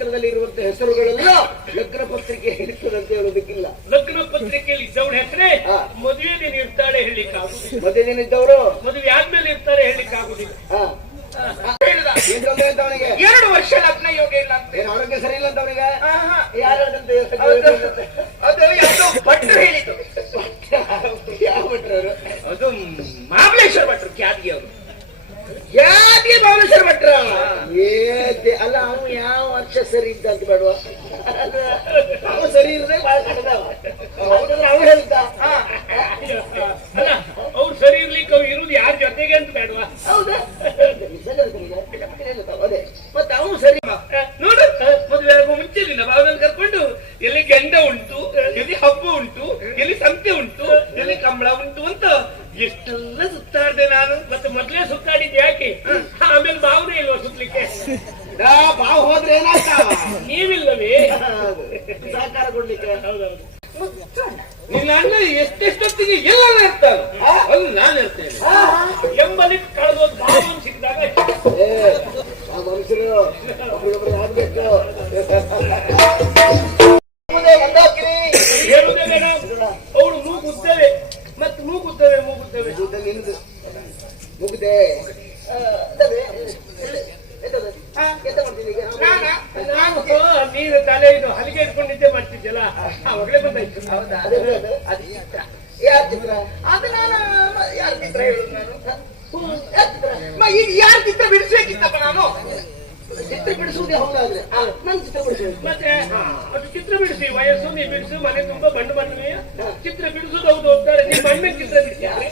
ಪತ್ರದಲ್ಲಿ ಇರುವಂತಹ ಹೆಸರುಗಳೆಲ್ಲ ಲಗ್ನ ಪತ್ರಿಕೆ ಇರ್ತದಂತ ಹೇಳೋದಕ್ಕಿಲ್ಲ. ಲಗ್ನ ಪತ್ರಿಕೆಯಲ್ಲಿ ಇದ್ದವಳ ಹೆಸರೇ ಮದುವೆ ದಿನ ಇರ್ತಾಳೆ ಹೇಳಲಿಕ್ಕೆ ಆಗುದಿಲ್ಲ. ಮದುವೆ ದಿನ ಇದ್ದವರು ಮದುವೆ ಆದ್ಮೇಲೆ ಇರ್ತಾರೆ ಹೇಳಲಿಕ್ಕೆ ಆಗುದಿಲ್ಲ. 2 ವರ್ಷ ಲಗ್ನ ಯೋಗ ಇಲ್ಲ ಅಂತ. ಆರೋಗ್ಯ ಸರಿ ಇಲ್ಲ ಅಂತ ಅವನಿಗೆ ಯಾರು ಅದು ಯಾವ್ದೋ ಭಟ್ರು ಹೇಳಿದ್ದು. ಯಾವ ಭಟ್ರು? ಅದು ಮಹಾಬಲೇಶ್ವರ ಭಟ್ರು, ಖ್ಯಾತಿಗೆ ಅವರು. ಯಾಕೆ ಮಹಾಬಲೇಶ್ವರ ಭಟ್ರ? ಅಲ್ಲ ಅವನು ಯಾವ ವರ್ಷ ಸರಿ ಇದ್ದ ಅಂತ ಬೇಡವಾ? ಅವನು ಸರಿ ಇರದೆ ಬಾಳ ಕಟ್ಟದವ. ಅವ್ರು ಹೇಳ್ತ ಅಲ್ಲ ಅವ್ರು ಸರಿ ಇರ್ಲಿಕ್ಕೆ ಅವ್ರು ಇರುವುದು ಯಾರ ಜೊತೆಗೆ ಅಂತ ಬೇಡವಾ? ಹೌದಾ? ಅದೇ ಮತ್ತೆ ಅವನು ಸರಿ ನೋಡು, ಮದುವೆ ಆಗುವ ಮುಂಚೆ ದಿನ ಭಾವದಲ್ಲಿ ಕರ್ಕೊಂಡು ಎಲ್ಲಿ ಗಂಡ ಉಂಟು, ಎಲ್ಲಿ ಹಬ್ಬ ಉಂಟು, ಎಲ್ಲಿ ಸಂತೆ ಉಂಟು, ಎಲ್ಲಿ ಕಂಬಳ ಉಂಟು ಅಂತ ಎಷ್ಟೆಲ್ಲ ಸುತ್ತಾಡ್ದೆ ನಾನು. ಮತ್ತೆ ಮೊದ್ಲೇ ಸುತ್ತಾಡಿದ್ ಯಾಕೆ? ಆಮೇಲೆ ಭಾವನೆ ಇಲ್ವಾ ಸುತ್ತಲಿಕ್ಕೆ? ಬಾವು ಹೋದ್ರೆ ಏನಾಗ್ತ? ನೀವಿಲ್ಲವೇ ಸಹಕಾರ ಕೊಡ್ಲಿಕ್ಕೆ? ಹೌದೌದು. ನಿನ್ನ ಅಣ್ಣ ಎಷ್ಟೆಷ್ಟೊತ್ತಿಗೆ ಎಲ್ಲೆಲ್ಲ ಇರ್ತಾನೆ ಅದು ನಾನು ಇರ್ತೇನೆ ಎಂಬಲ್ಲಿ ಕಳೆದೋದು ಭಾವನೆ ಸಿಕ್ಕಿದಾಗ ಆ ಮನುಷ್ಯರು ಒಬ್ಬರೊಬ್ಬರು ಆಗ್ಬೇಕು. ಹೇಳುದೇ ಬೇಡ, ಅವಳು ಮೂಗುತ್ತವೆ ಮತ್ತು ಮೂಗುತ್ತವೆ ಮೂಗುತ್ತವೆ ನಿಂದು ಮುಗಿದೆ ನೀನು ತಲೆ ಇದು ಹಲಿಗೆ ಇಟ್ಕೊಂಡಿದ್ದೆ ಮಾಡ್ತಿದ್ದಲ್ಲ, ಅವಾಗಲೇ ಬಂದಾಯ್ತು. ಅದು ಚಿತ್ರ. ಯಾರ ಚಿತ್ರ? ಅದು ನಾನು ಯಾರ ಚಿತ್ರ ಹೇಳುದು ನಾನು? ಈಗ ಯಾರ ಚಿತ್ರ ಬಿಡಿಸ್ಬೇಕಿತ್ತಪ್ಪ ನಾನು? ಚಿತ್ರ ಬಿಡಿಸುವುದೇ ಹೌದಾದ್ರೆ ನನ್ನ ಚಿತ್ರ ಬಿಡಿಸುವುದು. ಮತ್ತೆ ಅದು ಚಿತ್ರ ಬಿಡಿಸಿ, ವಯಸ್ಸು ನೀ ಬಿಡಿಸು, ಮನೆ ತುಂಬಾ ಬಣ್ಣ ಬಣ್ಣವೇ ಚಿತ್ರ ಬಿಡಿಸುದು ಹೌದು ಹೋಗ್ತಾರೆ. ನಿಮ್ಮ ಅಣ್ಣನ ಚಿತ್ರ ಬಿಡಿಸಿದ್ರೆ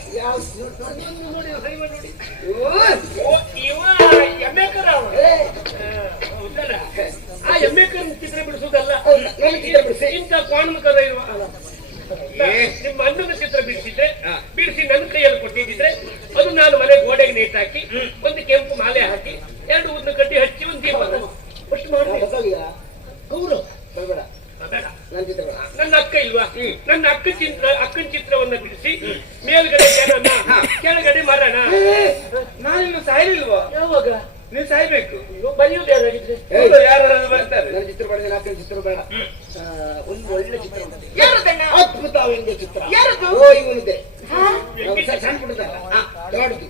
ನೋಡಿ ಸರಿ ಮಾಡಿ ನೋಡಿ. ಇವ ಎಮ್ಮೆಕರ್ ಅವ ಹೌದಲ್ಲ, ಆ ಎಮ್ಮೆಕರ್ ಚಿತ್ರ ಬಿಡಿಸುದಲ್ಲ, ಚಿತ್ರ ಬಿಡಿಸಿ ಇಂಥ ಕಾಣುಕರ ಇರುವ ನಿಮ್ಮ ಅಣ್ಣನ ಚಿತ್ರ ಬಿಡಿಸಿದ್ರೆ ಬಿಡಿಸಿ ನನ್ನ ಕೈಯಲ್ಲಿ ಕೊಟ್ಟಿದ್ರೆ ಅದು ನಾನು ಮನೆ ಗೋಡೆಗೆ ನೇಟ್ ಹಾಕಿ ಒಂದು ಕೆಂಪು ಮಾಲೆ ಹಾಕಿ 2 ಉದ್ದ ಕಡ್ಡಿ ಹಚ್ಚಿ ಒಂದು ದೀಪ ಅಷ್ಟು ಮಾಡ್ತೀವಿ. ಗೌರವ ಬೇಡ ಬೇಡ, ನನ್ನ ಚಿತ್ರ ಬೇಡ. ನನ್ನ ಅಕ್ಕ ಇಲ್ವಾ? ನನ್ನ ಅಕ್ಕನ ಚಿತ್ರವನ್ನ ಬಿಡಿಸಿ ಮೇಲ್ಗಡೆ ಜನನ, ಕೆಳಗಡೆ ಮರಣ. ನಾನಿನ್ನು ಸಾಯಲಿಲ್ವಾ? ಯಾವಾಗ ನೀವು ಸಾಯ್ಬೇಕು. ಬರೆಯುವುದು ಯಾರಾಗಿದ್ರೆ ಯಾರು ಬರ್ತಾರೆ? ನನ್ನ ಚಿತ್ರ ಬೇಡ, ಅಕ್ಕನ ಚಿತ್ರ ಬೇಡ. ಒಂದು ಒಳ್ಳೆ ಚಿತ್ರ, ಯಾರದಣ್ಣ? ಅದ್ಭುತ ವ್ಯಂಗ್ಯ ಚಿತ್ರ. ಯಾರದು? ಓ ಇವನಿದೆ ಸಣ್ಣ ಪುಟ್ಟದಲ್ಲ, ದೊಡ್ಡದು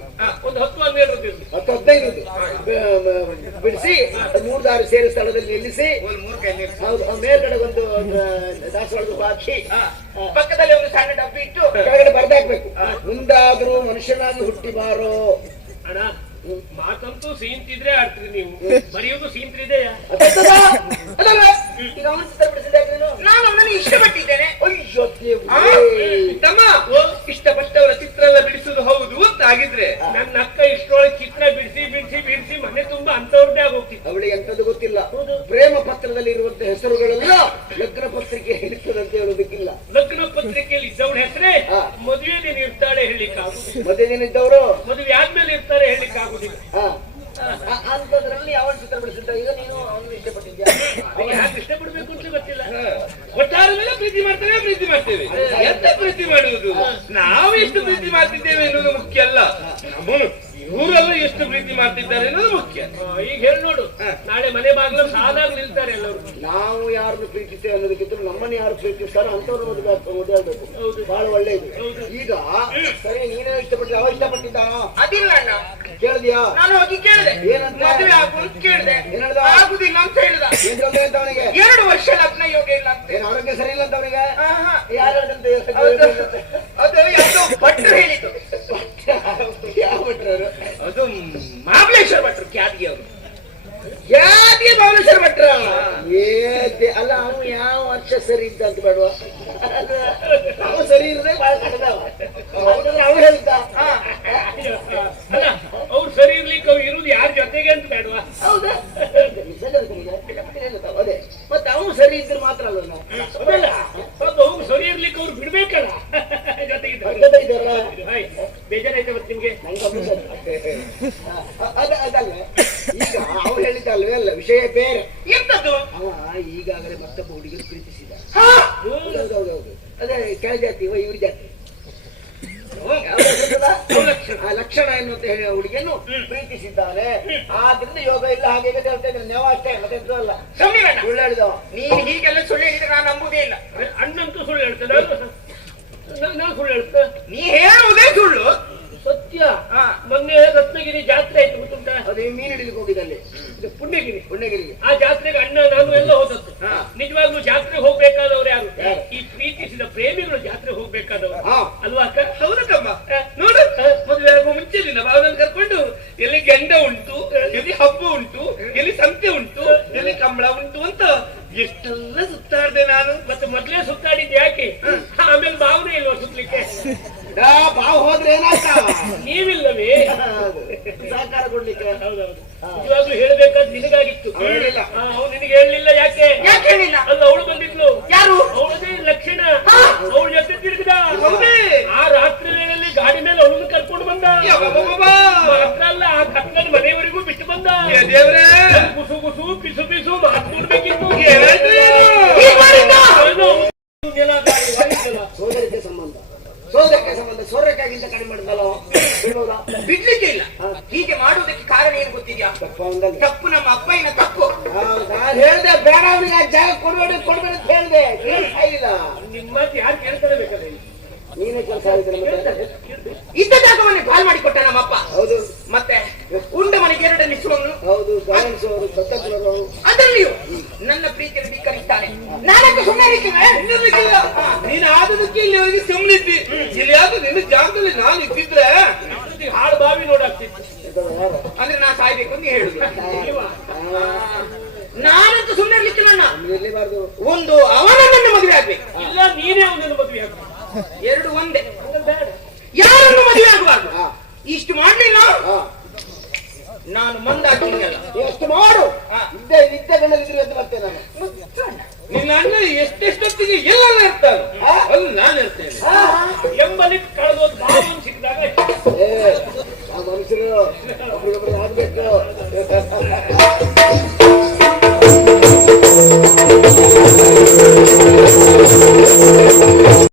ಒಂದು 10-12 ಇರಲಿ, 10-15 ಬಿಡಿಸಿ 3-6 ಸೇರಿ ಸ್ಥಳದಲ್ಲಿ ನಿಲ್ಲಿಸಿ ಹೌದು ಮೇಲ್ಗಡೆ ಒಂದು ದಾಸವಾಳದ ಹಾಕಿ ಪಕ್ಕದಲ್ಲಿ ಒಂದು ಸಣ್ಣ ಡಬ್ಬಿ ಇಟ್ಟು ಕೆಳಗಡೆ ಬರ್ದಾಕ್ಬೇಕು. ಮುಂದಾದ್ರೂ ಮನುಷ್ಯನಾಗಿ ಹುಟ್ಟಿ ಬಾರೋ. ಅಣ್ಣ ಮಾತಂತೂ ಸೀಂತಿದ್ರೆ ಆಡ್ತೀರಿ, ನೀವು ಬರೆಯುವುದು ಸೀಂತಿದೆಯಾ? ಈಗ ಅವನ ಚಿತ್ರ ಬಿಡಿಸಿದಾಗ ನಾನು ಅವನನ್ನು ಇಷ್ಟಪಟ್ಟಿದ್ದೇನೆ. ಅಯ್ಯೋ ತಮ್ಮ ಇಷ್ಟಪಟ್ಟವರ ಚಿತ್ರ ಎಲ್ಲ ಬಿಡಿಸುವುದು ಹೌದು ಅಂತ ಆಗಿದ್ರೆ ನನ್ನ ಅಕ್ಕ ಇಷ್ಟೊಳಗೆ ಚಿತ್ರ ಬಿಡಿಸಿ ಬಿಡಿಸಿ ಬಿಡಿಸಿ ಮನೆ ತುಂಬಾ ಅಂತವ್ರದ್ದೇ ಆಗೋಗ್ತಿತ್ತು. ಅವಳಿಗೆ ಎಂತದ್ದು ಗೊತ್ತಿಲ್ಲ. ಪ್ರೇಮ ಪತ್ರದಲ್ಲಿ ಇರುವಂತಹ ಹೆಸರುಗಳೆಲ್ಲ ಲಗ್ನ ಪತ್ರಿಕೆ ಇರ್ತದಂತ ಹೇಳೋದಕ್ಕಿಲ್ಲ. ಲಗ್ನ ಪತ್ರಿಕೆಯಲ್ಲಿ ಇದ್ದವಳ ಹೆಸರೇ ಮದುವೆ ದಿನ ಇರ್ತಾಳೆ ಹೇಳಲಿಕ್ಕೆ ಆಗುದಿಲ್ಲ. ಮದುವೆ ದಿನ ಇದ್ದವರು ಮದುವೆ ಆದ್ಮೇಲೆ ಇರ್ತಾರೆ ಹೇಳಲಿಕ್ಕೆ ಆಗುದಿಲ್ಲ. ಅಂತದ್ರಲ್ಲಿ ಯಾವ ಚಿತ್ರ ಬಿಡಿಸಿದ್ದ? ಈಗ ನೀನು ಅವನು ಇಷ್ಟಪಟ್ಟಿದ್ಯಾ? ಯಾಕೆ ಇಷ್ಟಪಡ್ಬೇಕು ಅಂತ ಗೊತ್ತಿಲ್ಲ. ಒಟ್ಟಾರೆ ಮೇಲೆ ಪ್ರೀತಿ ಮಾಡ್ತೇವೆ. ಎಂತ ಪ್ರೀತಿ ಮಾಡುವುದು? ನಾವು ಎಷ್ಟು ಪ್ರೀತಿ ಮಾಡ್ತಿದ್ದೇವೆ ಎನ್ನುವುದು ಮುಖ್ಯ ಅಲ್ಲ, ಇವರೆಲ್ಲ ಎಷ್ಟು ಪ್ರೀತಿ ಮಾಡ್ತಿದ್ದಾರೆ ಅನ್ನೋದು ಮುಖ್ಯ. ಈಗ ಹೇಳಿ ನೋಡು, ನಾಳೆ ಮನೆ ಬಾಗಿಲು ಸಾಲಾಗಿ ನಿಲ್ತಾರೆ ಎಲ್ಲರೂ. ನಾವು ಯಾರನ್ನು ಪ್ರೀತಿಸ್ತೇವೆ ಅನ್ನೋದಕ್ಕಿಂತ ನಮ್ಮನ್ನು ಯಾರು ಪ್ರೀತಿಸ್ತಾರೋ ಅಂತವ್ರು ಓಡಾಡ್ಬೇಕು. ಬಹಳ ಒಳ್ಳೇದು. ಈಗ ಸರಿ, ನೀನೇ ಇಷ್ಟಪಟ್ಟಿದ್ದ, ಅವ ಇಷ್ಟಪಟ್ಟಿದ್ದ? ಅದಿಲ್ಲ ಅಣ್ಣ. ಕೇಳಿದ್ಯಾ? ನಾನು ಹೋಗಿ ಕೇಳಿದೆ, ಏನಂತ? ಮದುವೆ ಆಗುವಂತ ಕೇಳಿದೆ. ಆಗುದಿಲ್ಲ ಅಂತ ಹೇಳಿದ. ಅಂತ ಅವನಿಗೆ 2 ವರ್ಷ ಲಗ್ನ ಯೋಗ ಇಲ್ಲ ಅಂತ. ಆರೋಗ್ಯ ಸರಿ ಇಲ್ಲ ಅಂತ ಅವನಿಗೆ ಯಾರು ಅದು ಯಾವ್ದೋ ಭಟ್ರು ಹೇಳಿದ್ದು. ಯಾವ ಭಟ್ರು? ಅದು ಮಹಾಬಲೇಶ್ವರ ಭಟ್ರು, ಖ್ಯಾತಿಗೆ ಅವರು. ಯಾಕೆ ಮಹಾಬಲೇಶ್ವರ ಭಟ್ರ? ಅಲ್ಲ ಅವನು ಯಾವ ವರ್ಷ ಸರಿ ಇದ್ದ ಅಂತ ಬೇಡವಾ? ಅವನು ಸರಿ ಇರದೆ ಬಾಳ ಕಟ್ಟದವ. ಅವ್ರು ಹೇಳ್ತ ಅಲ್ಲ ಅವ್ರು ಸರಿ ಇರ್ಲಿಕ್ಕೆ ಅವ್ರು ಇರುವುದು ಯಾರ ಜೊತೆಗೆ ಅಂತ ಬೇಡವಾ? ಹೌದಾ? ಅದೇ ಮತ್ತೆ ಅವನು ಸರಿ ಇದ್ರೆ ಮಾತ್ರ ಅಲ್ಲ ನಾವು ಅದಲ್ಲ, ಅವ್ರು ಸರಿ ಇರ್ಲಿಕ್ಕೆ ಅವ್ರು ಬಿಡ್ಬೇಕಲ್ಲ ಜೊತೆಗೆ. ಬೇಜಾರಾಯ್ತು ಮತ್ತೆ ನಿಮ್ಗೆ? ಅದಲ್ಲ, ಈಗ ಅವ್ರು ಹೇಳಿದ್ದಲ್ವೇ ಅಲ್ಲ, ವಿಷಯ ಬೇರೆ. ಎಂತದ್ದು? ಈಗಾಗಲೇ ಮತ್ತೊಬ್ಬ ಹುಡುಗಿರು ಪ್ರೀತಿಸಿದ. ಹೌದೌದು, ಅದೇ ಕೆಳ ಜಾತಿ ಇವ್ರ ಜಾತಿ. ಯಾವ್ದು ಹೆಸರು ಗೊತ್ತಾ? ಆ ಲಕ್ಷಣ ಎನ್ನುವಂತ ಹೇಳಿ ಹುಡುಗಿಯನ್ನು ಪ್ರೀತಿಸಿದ್ದಾನೆ. ಆದ್ರಿಂದ ಯೋಗ ಇಲ್ಲ ಹಾಗೆ ಹೀಗೆ ಅಂತ ಹೇಳ್ತಾ ಇದ್ರೆ ನೀವು ಅಷ್ಟೇ ಮತ್ತೆ ಅಲ್ಲ ಸಮೀರಣ್ಣ, ಸುಳ್ಳು ಹೇಳಿದವ. ನೀನು ಹೀಗೆಲ್ಲ ಸುಳ್ಳು ಹೇಳಿದ್ರೆ ನಾನು ನಂಬುದೇ ಇಲ್ಲ. ಅಣ್ಣಂತೂ ಸುಳ್ಳು ಹೇಳ್ತದೆ, ನಾನು ಸುಳ್ಳು ಹೇಳ್ತೆ. ನೀ ಹೇಳುವುದೇ ಸುಳ್ಳು. ಸತ್ಯ. ಮೊನ್ನೆ ರತ್ನಗಿರಿ ಜಾತ್ರೆ ಆಯ್ತು ಗೊತ್ತುಂಟ? ಅದೇ ಮೀನು ಹಿಡಿಲಿಕ್ಕೆ ಹೋಗಿದ್ದಲ್ಲಿ ಇದು ಪುಣ್ಯಗಿರಿ. ಪುಣ್ಯಗಿರಿಗೆ. ಆ ಜಾತ್ರೆಗೆ ಅಣ್ಣ ನಾನು ಎಲ್ಲ ಹೋದದ್ದು. ನಿಜವಾಗ್ಲೂ ಜಾತ್ರೆಗೆ ಹೋಗ್ಬೇಕಾದವ್ರು ಯಾರು? ಈ ಪ್ರೀತಿಸಿದ ಪ್ರೇಮಿಗಳು ಜಾತ್ರೆ ಹೋಗ್ಬೇಕಾದವರು ಅಲ್ವಾ ಅಕ್ಕ? ಹೌದಕ್ಕಮ್ಮ. ನೋಡು, ಮದುವೆ ಆಗುವ ಮುಂಚೆ ನಿನ್ನ ಭಾವದಲ್ಲಿ ಕರ್ಕೊಂಡು ಎಲ್ಲಿ ಗಂಡ ಉಂಟು, ಎಲ್ಲಿ ಹಬ್ಬ ಉಂಟು, ಎಲ್ಲಿ ಸಂತೆ ಉಂಟು, ಎಲ್ಲಿ ಕಂಬಳ ಉಂಟು ಅಂತ ಎಷ್ಟೆಲ್ಲ ಸುತ್ತಾಡ್ದೆ ನಾನು. ಮತ್ತೆ ಮೊದ್ಲೇ ಸುತ್ತಾಡಿದ್ ಯಾಕೆ? ಆಮೇಲೆ ಭಾವನೆ ಇಲ್ವಾ ಸುತ್ತಲಿಕ್ಕೆ? ಬಾವು ಹೋದ್ರೆ ಏನಾಗ್ತಾವ? ನೀವಿಲ್ಲವೇ ಸಹಕಾರ ಕೊಡ್ಲಿಕ್ಕೆ? ಹೌದೌದು. ನಿಜವಾಗ್ಲೂ ಹೇಳ್ಬೇಕಾದ್ ನಿನಗಾಗಿತ್ತು. ಹೇಳಿಲ್ಲ. ಅವ್ನು ನಿನಗೆ ಹೇಳಲಿಲ್ಲ. ಯಾಕೆ ಹೇಳಿಲ್ಲ? ಅಲ್ಲ, ಅವಳು ಬಂದಿದ್ಲು. ಯಾರು? ಅವಳದೇ ಲಕ್ಷಣ. ಅವಳ ಜೊತೆ ತಿರುಗಿದ. ಆ ರಾತ್ರಿ ವೇಳೆಯಲ್ಲಿ ಗಾಡಿ ಮೇಲೆ ಅವಳನ್ನು ಕರ್ಕೊಂಡು ಬಂದ. ಮಾತ್ರ ಅಲ್ಲ, ಆ ಕತ್ತಲ ಮನೆಯವರೆಗೂ ಬಿಟ್ಟು ಬಂದ. ದೇವ್ರೇ, ಗುಸು ಗುಸು ಪಿಸು ಪಿಸು ಮಾತುಕೊಡ್ಬೇಕಿತ್ತು. ಸೋದರಿಕೆ ಸಂಬಂಧ, ಸೋದರಿಕೆ ಸಂಬಂಧ ಸೋದರಿಕೆಗಿಂತ ಕಡಿಮೆ ಮಾಡಿದಲ್ಲ ಬಿಡುವುದಾ? ಬಿಡ್ಲಿಕ್ಕೆ ಇಲ್ಲ. ಹೀಗೆ ಮಾಡುವುದಕ್ಕೆ ಕಾರಣ ಏನು ಗೊತ್ತಿದ್ಯಾ? ತಪ್ಪು ನಮ್ಮ ಅಪ್ಪಯ್ಯನ ತಪ್ಪು. ನಾನು ಹೇಳ್ದೆ ಬೇಡ ಅವನಿಗೆ ಜಾಗ ಕೊಡ್ಬೇಡ ಕೊಡ್ಬೇಡ ಅಂತ ಹೇಳ್ದೆ, ಇಲ್ಲ. ನಿಮ್ಮ ಮಾತು ಯಾರು ಕೇಳ್ತಾರೆ ಬೇಕಾದ್ರೆ? ನೀನೇ ಕೆಲಸ ಆಗಿದ್ರೆ ಇದ್ದ ಜಾಗವನ್ನು ಕಾಲ್ ಮಾಡಿ ಕೊಟ್ಟ ನಮ್ಮಪ್ಪ. ಹೌದು. ಮತ್ತೆ ಉಂಡ ಮನೆಗೆ ಎರಡು ನಿಸುವನ್ನು. ಹೌದು. ಗಮನಿಸುವವರು ಸತ್ತವರು ಅದರಲ್ಲಿಯೂ ನನ್ನ ಪ್ರೀತಿಯನ್ನು ಧಿಕ್ಕರಿಸ್ತಾನೆ. ನಾನಕ್ಕೆ ಸುಮ್ಮನೆ ನೀನು ಆದದಕ್ಕೆ ಇಲ್ಲಿವರೆಗೆ ಸುಮ್ಮನಿದ್ದಿ. ಇಲ್ಲಿ ಯಾವ್ದು ನಿನ್ನ ಜಾಗದಲ್ಲಿ ನಾನು ಇದ್ದಿದ್ರೆ ಹಾಳು ಬಾವಿ ನೋಡಾಗ್ತಿತ್ತು. ಅಂದ್ರೆ ನಾ ಸಾಯ್ಬೇಕು ಅಂತ ಹೇಳುದು. ನಾನಂತೂ ಸುಮ್ಮನೆ ಇರ್ಲಿಕ್ಕೆ ನನ್ನ ಇರಲೇಬಾರ್ದು. ಒಂದು ಅವನನ್ನು ಮದುವೆ ಆಗ್ಬೇಕು, ಇಲ್ಲ ನೀನೇ ಅವನನ್ನು ಮದುವೆ ಆಗ್ಬೇಕು. ಎರಡು ಒಂದೇ. ಬೇಡ, ಯಾರನ್ನು ಮದುವೆ ಆಗಬಾರ್ದು. ಇಷ್ಟು ಮಾಡ್ಲಿಲ್ಲ ನಾನು ಮಂದಾಕಿನಲ್ಲ. ಎಷ್ಟು ಮಾಡು. ನಿದ್ದೆ ಗಂಡಲಿದ್ರೆ ಅಂತ ಬರ್ತೇನೆ ನಾನು. ನಿನ್ನ ಅಣ್ಣ ಎಷ್ಟೆಷ್ಟೊತ್ತಿಗೆ ಎಲ್ಲೆಲ್ಲ ಇರ್ತಾನೆ ಅದು ನಾನು ಇರ್ತೇನೆ ಎಂಬಲ್ಲಿ ಕಳೆದೋದು ಭಾವನೆ ಸಿಕ್ಕಿದಾಗ ಆ ಮನುಷ್ಯರು ಒಬ್ರಿಗೊಬ್ರು ಆಗ್ಬೇಕು.